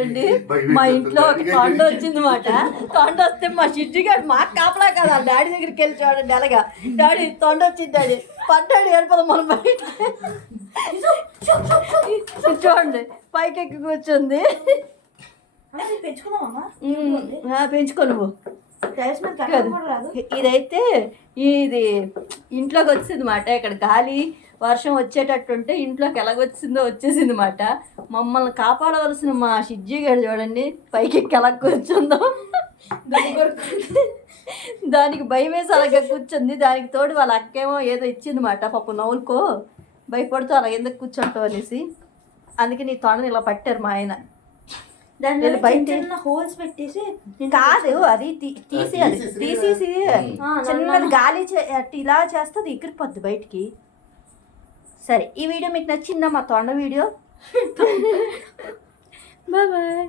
అండి మా ఇంట్లో ఒక తొండ వచ్చింది మాట. తొండ వస్తే మా షిడ్జి గారు మాకు కాపలా కదా డాడీ దగ్గరికి వెళ్ళి చూడండి ఎలాగా డాడీ తొండ వచ్చింది డాడీ పడ్డాడు వెళ్ళిపోదాం మనం బయట. చూడండి పైకి ఎక్కి కూర్చుంది. పెంచుకో నువ్వు. ఇదైతే ఇది ఇంట్లోకి వచ్చింది మాట. ఇక్కడ గాలి వర్షం వచ్చేటట్టుంటే ఇంట్లోకి ఎలాగొచ్చిందో వచ్చేసింది మాట. మమ్మల్ని కాపాడవలసిన మా షిజ్జి గారు చూడండి పైకి ఎక్కి ఎలా కూర్చుందో. దానికి భయం వేసి అలాగే కూర్చుంది. దానికి తోడు వాళ్ళ అక్కేమో ఏదో ఇచ్చింది మాట. పాపం నవ్వులుకో భయపడుతూ అలా ఎందుకు కూర్చుంటావు అనేసి. అందుకే నీ తొండని ఇలా పట్టారు మా ఆయన. దాని బయట హోల్స్ పెట్టేసి కాదు అది తీసేసి చిన్నది గాలి ఇలా చేస్తుంది ఎగిరిపోద్ది బయటికి. సరే ఈ వీడియో మీకు నచ్చిందా మా తొండ వీడియో? Bye bye.